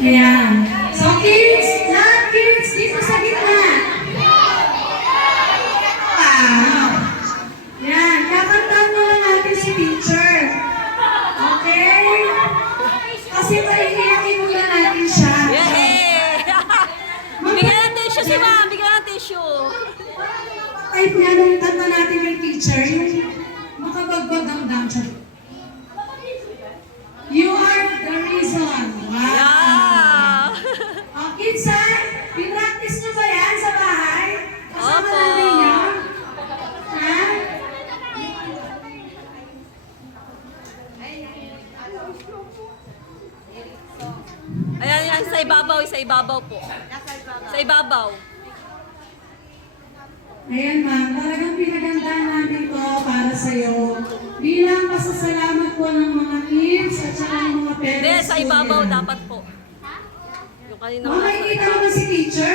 Ayan. So kids, lahat kids, dito sa gitna. Wow. Yan, kakantahan mo lang natin si teacher. Okay? Kasi paiiyakin muna natin siya. Yay! Bigyan ng tissue si ma'am, bigyan ng tissue. Type niya nung kanta natin yung teacher, yung makabagbag ang dancer. You are the reason. Wow. Yeah! Kids, ha? Pinractice nyo ba yan sa bahay? Kasama Opo. natin niyo? Ha? Ayan, yan, sa ibabaw, sa ibabaw po. Sa ibabaw. Ayan ma'am, talagang pinagandaan namin to para sa'yo. Bilang pasasalamat po ng mga kids at saka ng mga parents. Hindi, sa po ibabaw yan. dapat po. Yung kanina Makikita mo ba si teacher?